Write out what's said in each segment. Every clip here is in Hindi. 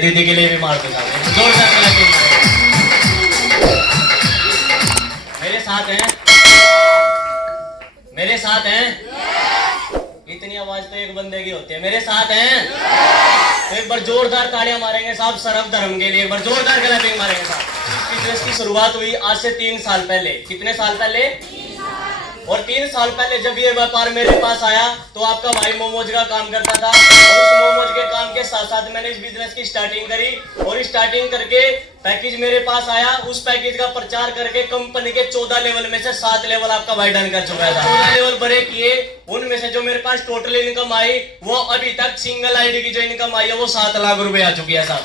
दीदी के लिए भी मार दो साहब, जोरदार क्लैपिंग मारेंगे। मेरे साथ हैं, मेरे साथ हैं। इतनी आवाज तो एक बंदे की होती है। मेरे साथ हैं तो एक बार जोरदार तालियां मारेंगे साहब सरफ धर्म के लिए, एक बार जोरदार क्लैपिंग मारेंगे साहब। बिजनेस की शुरुआत हुई आज से 3 साल पहले। कितने साल पहले? और 3 साल पहले जब ये व्यापार मेरे पास आया तो आपका भाई मोमोज का काम करता था, और उस मोमोज के काम के साथ साथ मैंने इस बिजनेस की स्टार्टिंग करी, और स्टार्टिंग करके पैकेज मेरे पास आया। उस पैकेज का प्रचार करके कंपनी के 14 लेवल में से 7 लेवल आपका भाई डन कर चुका था। 14 लेवल बड़े किए, उनमें से जो मेरे पास टोटल इनकम आई वो अभी तक सिंगल आईडी की जो इनकम आई है वो 7 लाख रुपए आ चुकी है साहब।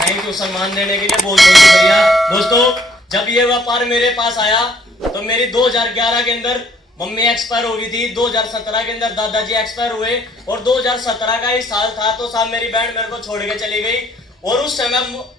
थैंक यू सम्मान देने के लिए, बहुत बहुत शुक्रिया। दोस्तों जब ये व्यापार मेरे पास आया तो मेरी 2011 के अंदर मम्मी एक्सपायर हो गई थी, 2017 के अंदर दादाजी एक्सपायर हुए, और 2017 का ही साल था तो साहब मेरी बहन मेरे को छोड़ के चली गई, और उस समय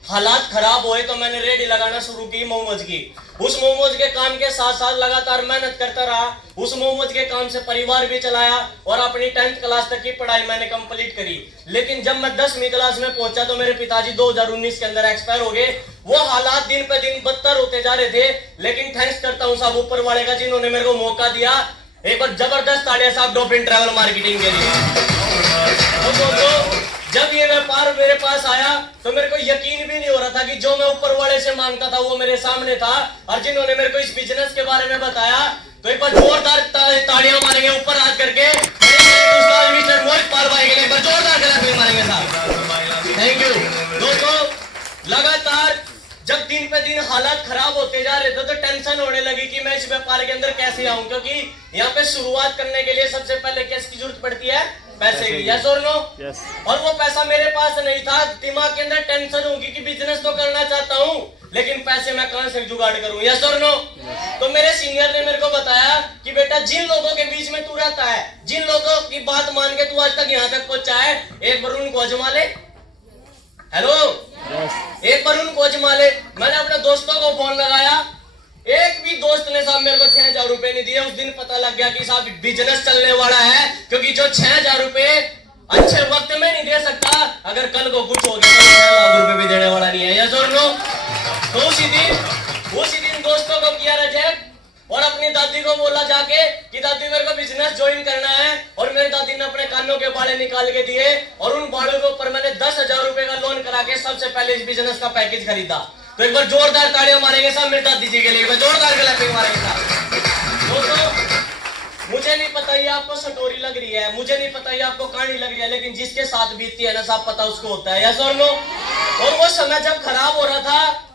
हालात खराब हुए तो मैंने रेडी लगाना शुरू की मोमोज की। उस मोमोज के काम के साथ साथ लगातार मेहनत करता रहा, उस मोमोज के काम से परिवार भी चलाया, और अपनी 10th क्लास तक की पढ़ाई मैंने कंप्लीट करी। लेकिन जब मैं 10वीं क्लास में पहुंचा तो मेरे पिताजी 2019 के अंदर एक्सपायर हो गए। वो हालात दिन पे दिन बदतर होते जा रहे थे, लेकिन थैंक्स करता हूं साहब ऊपर वाले का जिन्होंने मेरे को मौका दिया। एक बार जबरदस्त तालियां साहब डॉपिन ट्रैवल मार्केटिंग के लिए। तो जब ये व्यापार मेरे पास आया तो मेरे को यकीन भी नहीं हो रहा था कि जो मैं ऊपर वाले से मांगता था वो मेरे सामने था, और जिन्होंने मेरे को इस बिजनेस के बारे में बताया तो एक बार जोरदार तालियां मारेंगे ऊपर हाथ करके मिस्टर मोहित पाल भाई के लिए, एक बार जोरदार तालियां मारेंगे साहब। Thank you. दोस्तों लगातार जब दिन पे दिन हालात खराब होते जा रहे थे तो टेंशन होने लगी कि मैं इस व्यापार के अंदर कैसे आऊं, क्योंकि यहाँ पे शुरुआत करने के लिए सबसे पहले किसकी जरूरत पड़ती है? पैसे की। यस और नो? और वो पैसा मेरे पास नहीं था। दिमाग के अंदर टेंशन होगी कि बिजनेस तो करना चाहता हूँ लेकिन पैसे मैं कहां से जुगाड़ करूं? यस और नो? तो मेरे सीनियर ने मेरे को बताया कि बेटा जिन लोगों के बीच में तू रहता है, जिन लोगों की बात मान के तू आज तक यहाँ तक पहुंचा है, एक बार उनको आजमा ले। हेलो, एक बार उनको आजमा ले। मैंने अपने दोस्तों को फोन लगाया, एक भी दोस्त ने साहब मेरे को 6000 रुपए नहीं दिए। उस दिन पता लग गया कि साहब बिजनेस चलने वाला है, क्योंकि जो 6000 रुपए अच्छे वक्त में नहीं दे सकता, अगर कल को कुछ हो गया तो 6 लाख रुपए भी देने वाला नहीं है। यस और नो? तो उसी दिन दोस्तों को किया रिजेक्ट, और अपनी दादी को बोला जाके कि दादी मेरे को बिजनेस ज्वाइन करना है, और मेरी दादी ने अपने कानों के बाड़े निकाल के दिए, और उन बाड़ों के ऊपर मैंने 10,000 रुपए का लोन करा के सबसे पहले इस बिजनेस का पैकेज खरीदा। तो एक बार जोरदार तालियां मारेंगे साहब मेरी दादी जी के लिए, जोरदार क्लैपिंग मारेंगे साहब। दोस्तों मुझे नहीं पता ये आपको स्टोरी लग रही है, मुझे नहीं पता ये आपको कहानी लग रही है, लेकिन जिसके साथ बीतती है ना साहब पता उसको होता है। यस और नो? और वो समय जब खराब हो रहा था,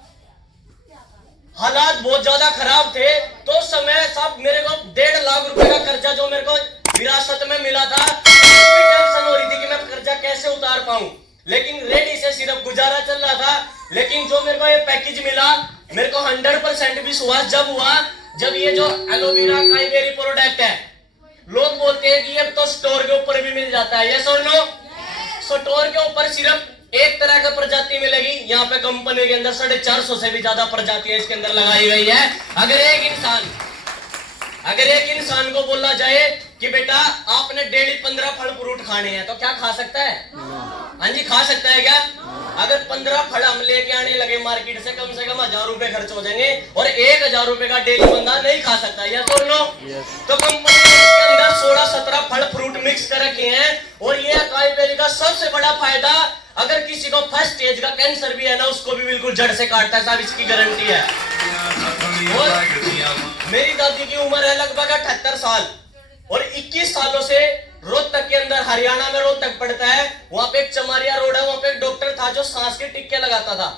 हालात बहुत ज्यादा खराब थे, तो समय साहब मेरे को 1.5 लाख रुपए का कर्जा जो मेरे को विरासत में मिला था, टेंशन हो रही थी कि मैं कर्जा कैसे उतार पाऊं, लेकिन रेडी से सिर्फ गुजारा चल रहा था। लेकिन जो मेरे को ये पैकेज मिला, मेरे को 100% विश्वास जब ये जो एलोवेरा का ये प्रोडक्ट है, लोग बोलते हैं कि ये तो स्टोर के ऊपर भी मिल जाता है। यस और नो? स्टोर के ऊपर सिर्फ एक तरह का प्रजाति मिलेगी, यहाँ पे कंपनी के अंदर 450 से भी ज्यादा प्रजातियां इसके अंदर लगाई गई है। अगर एक इंसान को बोला जाए कि बेटा आपने डेली 15 फल फ्रूट खाने हैं, तो क्या खा सकता है? हाँ जी, खा सकता है क्या? अगर 15 फल हम लेके आने लगे मार्केट से, कम 1000 रुपए खर्च हो जाएंगे, और 1000 रुपए का डेली बंदा नहीं खा सकता। यस और नो? तो कंपनी ने इसके अंदर 16-17 फल फ्रूट मिक्स कर रखे हैं, और ये अकाई बेरी का सबसे बड़ा फायदा, अगर किसी को फर्स्ट स्टेज का कैंसर भी है ना, उसको भी बिल्कुल जड़ से काटता है साहब, इसकी गारंटी है। मेरी दादी की उम्र है लगभग 78 साल, और 21 सालों से रोहतक के अंदर, हरियाणा में रोहतक पड़ता है, वहां पे एक चमारिया रोड है, वहां पे एक डॉक्टर था जो सांस के टिक्के लगाता था।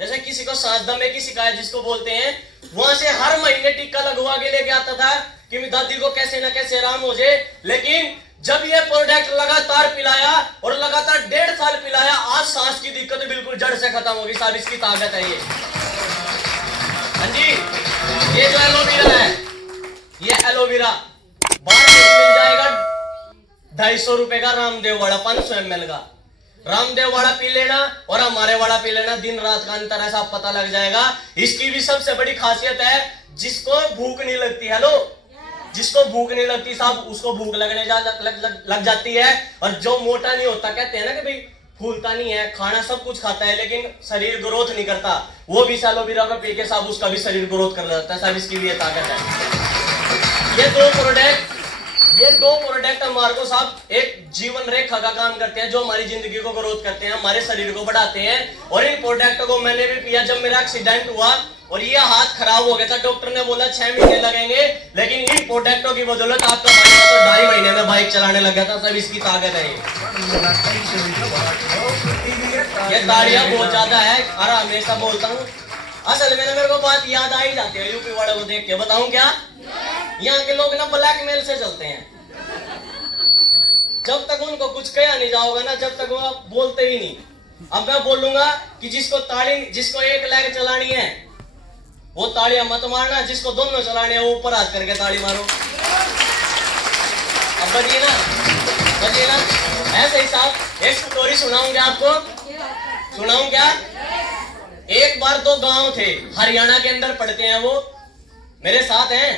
जैसे किसी को सांस दमे की शिकायत जिसको बोलते हैं, वहां से हर महीने टिक्का लगवा के लेके आता था कि दादी को कैसे ना कैसे आराम हो जाए। लेकिन जब ये प्रोडक्ट लगातार पिलाया, और लगातार 1.5 साल पिलाया, आज सांस की दिक्कत बिल्कुल जड़ से खत्म होगी साहब, इसकी ताकत है ये। हाँ जी, ये जो एलोवेरा है, ये एलोवेरा बाहर मिल जाएगा 250 रुपए का, रामदेव वाला 500 ml का। रामदेव वाला पी लेना और हमारे वाला पी लेना, दिन रात का अंतर है साहब पता लग जाएगा। इसकी भी सबसे बड़ी खासियत है, जिसको भूख नहीं लगती, हेलो, जिसको भूख नहीं लगती साहब, उसको भूख लगने लग जाती है। और जो मोटा नहीं होता, कहते हैं ना कि भाई फूलता नहीं है, खाना सब कुछ खाता है लेकिन शरीर ग्रोथ नहीं करता, वो भी एलोवेरा का पी के साहब उसका भी शरीर ग्रोथ कर लेता है साहब। इसकी भी ये ताकत है। ये दो प्रोडक्ट हमारे को साहब एक जीवन रेखा का काम करते हैं, जो हमारी जिंदगी को ग्रोथ करते हैं, हमारे शरीर को बढ़ाते हैं। और इन प्रोडक्ट को मैंने भी पिया जब मेरा एक्सीडेंट हुआ और ये हाथ खराब हो गया था, डॉक्टर ने बोला 6 महीने लगेंगे, लेकिन इन प्रोडक्टों की बदौलत आपका भाई तो 2.5 महीने में बाइक चलाने लग गया था। सब इसकी ताकत है। ये ताड़ियां बहुत ज्यादा है और हमेशा बोलता हूँ। असल में मेरे को बात याद आ ही जाती है यूपी वाले को देख के। बताऊं क्या, यहाँ के लोग ना ब्लैकमेल से चलते हैं। जब तक उनको कुछ कहा नहीं जाओगा ना, जब तक वो आप बोलते ही नहीं। अब मैं बोलूंगा कि जिसको एक लेग चलानी है वो ताड़ियां मत मारना, जिसको दोनों चलाने हैं वो ऊपर हाथ करके ताड़ी मारो। अब बजिए ना ऐसे ही साहब। एक स्टोरी सुनाऊंगा आपको, सुनाऊं क्या। एक बार 2 गांव थे, हरियाणा के अंदर पड़ते हैं वो। मेरे साथ हैं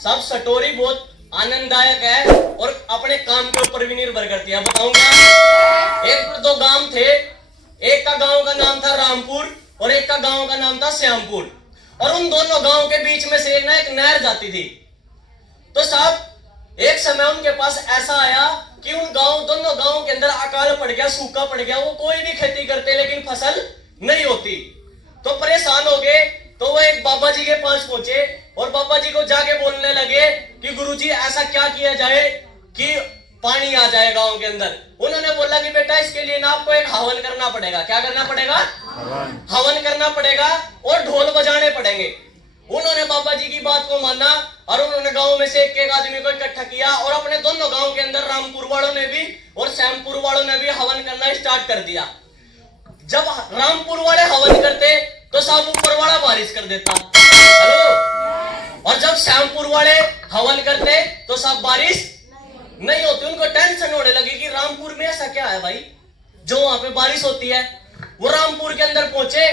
सब। स्टोरी बहुत आनंददायक है और अपने काम के ऊपर भी निर्भर करती है। बताऊंगा। एक 2 गांव थे, एक का गांव का नाम था रामपुर और एक का गांव का नाम था श्यामपुर। और उन दोनों गांव के बीच में से एक नहर जाती थी। तो साहब एक समय उनके पास ऐसा आया कि उन दोनों गांव के अंदर अकाल पड़ गया, सूखा पड़ गया। वो कोई भी खेती करते लेकिन फसल नहीं होती। तो परेशान हो गए। तो वो एक बाबा जी के पास पहुंचे और बाबा जी को जाके बोलने लगे कि गुरुजी ऐसा क्या किया जाए कि पानी आ जाए गांव के अंदर। उन्होंने बोला कि बेटा इसके लिए ना आपको एक हवन करना पड़ेगा। क्या करना पड़ेगा? हवन करना पड़ेगा और ढोल बजाने पड़ेंगे। उन्होंने बाबा जी की बात को माना और उन्होंने गांव में से एक आदमी को इकट्ठा किया और अपने दोनों गांव के अंदर रामपुर वालों ने भी और श्यामपुर वालों ने भी हवन करना स्टार्ट कर दिया। जब रामपुर वाले हवन करते तो साहब ऊपर वाला बारिश कर देता। हेलो। और जब श्यामपुर वाले हवन करते तो साहब बारिश नहीं होती। उनको टेंशन होने लगी कि रामपुर में ऐसा क्या है भाई जो वहां पे बारिश होती है। वो रामपुर के अंदर पहुंचे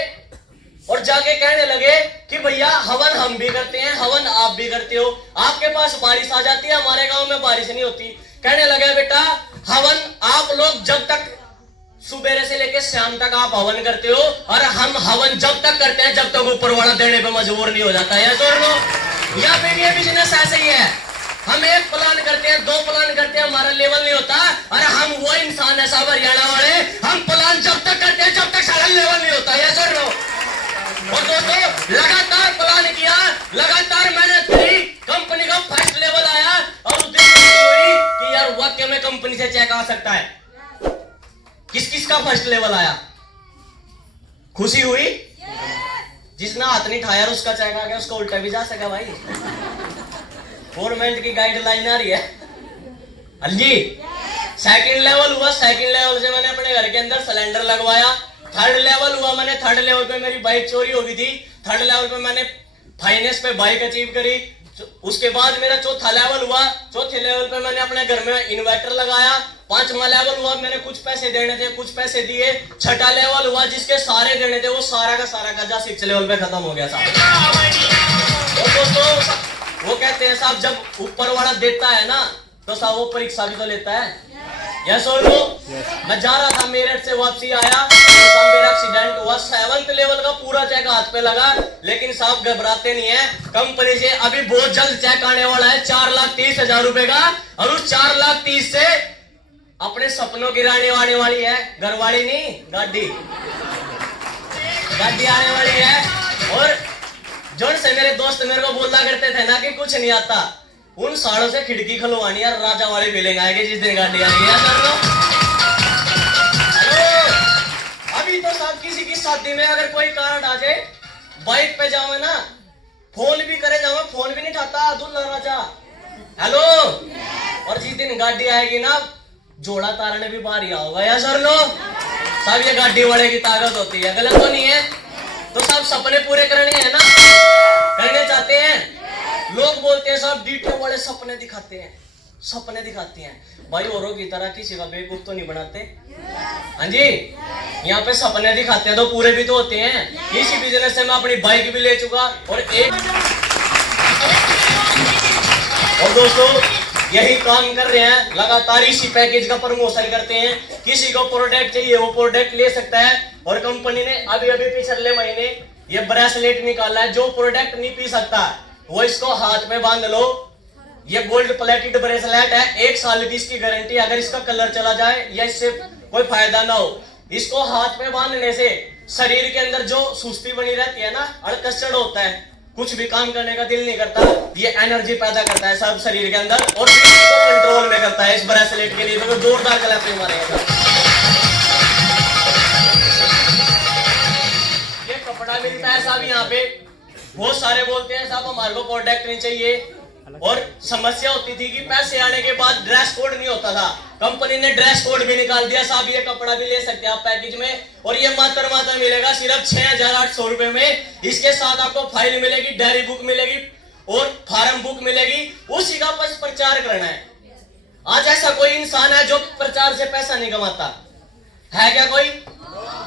और जाके कहने लगे कि भैया हवन हम भी करते हैं, हवन आप भी करते हो, आपके पास बारिश आ जाती है, हमारे गांव में बारिश नहीं होती। कहने लगे बेटा हवन आप लोग जब तक सुबह से लेकर शाम तक आप हवन करते हो और हम हवन जब तक करते हैं जब तक ऊपर वाला देने पे मजबूर नहीं हो जाता है। जोड़ लो। या फिर ये बिजनेस ऐसे ही है। हम एक प्लान करते हैं, 2 प्लान करते हैं, हमारा लेवल नहीं होता। अरे हम वो इंसान है साहब हरियाणा वाले, हम प्लान जब तक करते हैं जब तक सारा लेवल नहीं होता है। जोड़ लो। और दोस्तों लगातार प्लान किया, लगातार मेहनत करी, कंपनी का फर्स्ट लेवल आया और उस दिन हुई कि यार वाकई में कंपनी से चेक आ सकता है। किस किस का फर्स्ट लेवल आया? खुशी हुई? जिसने हाथ नहीं उठाया उसका चेक आ गया, उसका उल्टा भी जा सका भाई। गवर्नमेंट की गाइडलाइन आ रही है। जी सेकंड लेवल हुआ। सेकंड लेवल से मैंने अपने घर के अंदर सिलेंडर लगवाया। थर्ड लेवल हुआ। मैंने थर्ड लेवल पे मेरी बाइक चोरी हो गई थी। थर्ड लेवल पे मैंने फाइनेंस पे बाइक अचीव करी। उसके बाद मेरा चौथा लेवल हुआ। चौथे लेवल पे मैंने अपने घर में इन्वर्टर लगाया। 5वां लेवल हुआ, मैंने कुछ पैसे देने थे, कुछ पैसे दिए। 6ठा लेवल हुआ, जिसके सारे देने थे वो सारा का सारा कर्जा 6 लेवल पे खत्म हो गया साहब। और दोस्तों वो कहते हैं साहब जब ऊपर वाला देता है ना तो साहब वो परीक्षा भी तो लेता है। यस और नो। मैं जा रहा था मेरठ से वापसी आया तो मेरा एक्सीडेंट हुआ। 7th लेवल का पूरा चेक हाथ पे लगा, लेकिन साहब घबराते नहीं है। कंपनी से अभी बहुत जल्द चेक आने वाला है 4,30,000 रुपए का और उस 4,30,000 से अपने सपनों की रानी आने वाली है। घरवाली नहीं, गाड़ी आने वाली है। और जोन से मेरे दोस्त मेरे को बोला करते थे ना कि कुछ नहीं आता, उन साड़ों से खिड़की खुलवानी और राजा वाली फीलिंग आएगी जिस दिन गाड़ी आएगी। अभी तो साहब किसी की शादी में अगर कोई कार्ड आ जाए, बाइक पे जाओ ना, फोन भी करे जाओ, फोन भी नहीं उठाता दूल्हा राजा। हेलो। और जिस दिन गाड़ी आएगी ना जोड़ा तारने भी बाहर ही होगा। या सर लो साहब ये गाड़ी वाले की ताकत होती है। गलत तो नहीं है। तो साहब सपने पूरे करने हैं ना, करने चाहते हैं। लोग बोलते हैं साहब डीटो वाले सपने दिखाते हैं, सपने दिखाते हैं। भाई औरों की तरह किसी का बेवकूफ तो नहीं बनाते। हाँ जी, यहाँ पे सपने दिखाते हैं तो पूरे भी तो होते हैं। इसी बिजनेस से मैं अपनी बाइक भी ले चुका। और दोस्तों यही काम कर रहे हैं, लगातार इसी पैकेज का प्रमोशन करते हैं। किसी को प्रोडक्ट चाहिए वो प्रोडक्ट ले सकता है। और कंपनी ने अभी अभी पिछले महीने ये ब्रेसलेट निकाला है, जो प्रोडक्ट नहीं पी सकता वो इसको हाथ में बांध लो। ये गोल्ड प्लेटेड ब्रेसलेट है, 1 साल की इसकी गारंटी। अगर इसका कलर चला जाए या इससे कोई फायदा ना हो, इसको हाथ में बांधने से शरीर के अंदर जो सुस्ती बनी रहती है ना, अड़कसड़ होता है, कुछ भी काम करने का दिल नहीं करता, ये एनर्जी पैदा करता है सब शरीर के अंदर और इसको कंट्रोल में करता है। इस ब्रेसलेट के लिए तो जोरदार क्लैपिंग मारेंगे। ये कपड़ा मिलता है साहब यहाँ पे। बहुत सारे बोलते हैं साहब हमारे को प्रोडक्ट नहीं चाहिए, और समस्या होती थी कि पैसे आने के बाद ड्रेस कोड नहीं होता था। कंपनी ने ड्रेस कोड भी निकाल दिया साहब, ये कपड़ा भी ले सकते हैं आप पैकेज में। और ये मात्र मिलेगा सिर्फ 6,800 रुपए में। इसके साथ आपको फाइल मिलेगी, डायरी बुक मिलेगी और फार्म बुक मिलेगी। उसी का बस प्रचार करना है। आज ऐसा कोई इंसान है जो प्रचार से पैसा नहीं कमाता है क्या? कोई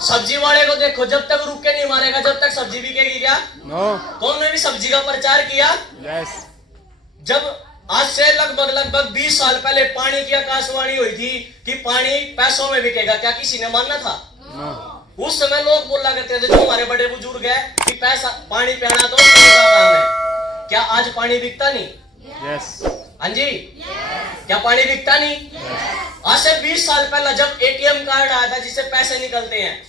सब्जी वाले को देखो, जब तक रुक के नहीं मारेगा जब तक सब्जी बिकेगी क्या? कौन ने भी सब्जी का प्रचार किया? जब आज से लगभग 20 साल पहले पानी की आकाशवाणी हुई थी कि पानी पैसों में बिकेगा, क्या किसी ने माना था? उस समय लोग बोला करते थे, जो हमारे बड़े बुजुर्ग है, कि पैसा पानी पिलाना तो उनका काम है। क्या आज पानी बिकता नहीं? हाँ जी, क्या पानी बिकता नहीं? आज से 20 साल पहले जब एटीएम कार्ड आया था जिससे पैसे निकलते हैं,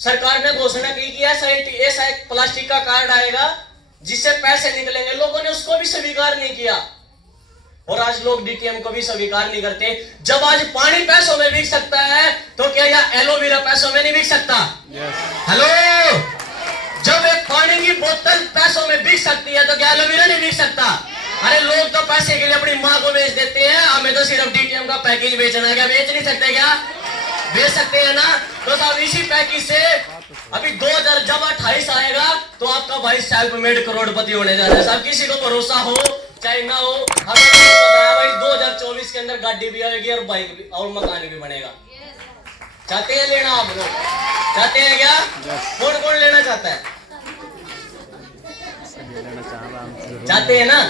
सरकार ने घोषणा की कि ऐसा एक प्लास्टिक का कार्ड आएगा जिससे पैसे निकलेंगे। लोगों ने उसको भी स्वीकार नहीं किया और आज लोग डीटीएम को भी स्वीकार नहीं करते। जब आज पानी पैसों में बिक सकता है तो क्या यह एलोवेरा पैसों में नहीं बिक सकता? हेलो, जब एक पानी की बोतल पैसों में बिक सकती है तो क्या एलोवेरा नहीं बिक सकता? अरे लोग तो पैसे के लिए अपनी माँ को बेच देते हैं, हमें तो सिर्फ डीटीएम का पैकेज बेचना है। क्या बेच नहीं सकते? क्या बेच सकते हैं ना? तो साहब इसी पैकेज से अभी 2028 आएगा तो आपका भाई सेल्फ मेड करोड़पति होने जा रहा है साहब। किसी को भरोसा हो चाहे ना हो, हमें तो पता है भाई 2024 के अंदर गाड़ी भी आएगी और बाइक भी और मकान भी बनेगा। चाहते हैं लेना? आप लोग चाहते हैं क्या? कौन कौन लेना चाहता है? चाहते हैं ना?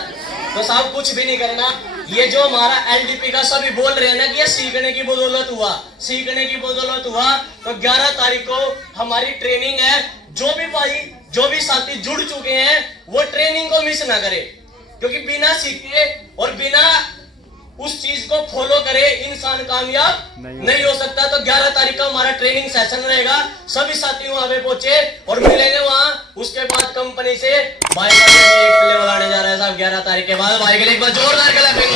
तो साहब कुछ भी नहीं करना। ये जो हमारा एलडीपी का सभी बोल रहे हैं ना कि ये सीखने की बदौलत हुआ, सीखने की बदौलत हुआ, तो 11 तारीख को हमारी ट्रेनिंग है। जो भी साथी जुड़ चुके हैं वो ट्रेनिंग को मिस ना करे, क्योंकि बिना सीखे और बिना उस चीज को फॉलो करे इंसान कामयाब नहीं हो सकता। तो 11 तारीख का हमारा ट्रेनिंग सेशन रहेगा। सभी साथी वहां पे पहुंचे और मिलेंगे वहां। उसके बाद कंपनी से भाई एक लेवल आने जा रहा है साहब 11 तारीख के बाद। भाई के लिए एक बार जोरदार क्लैपिंग।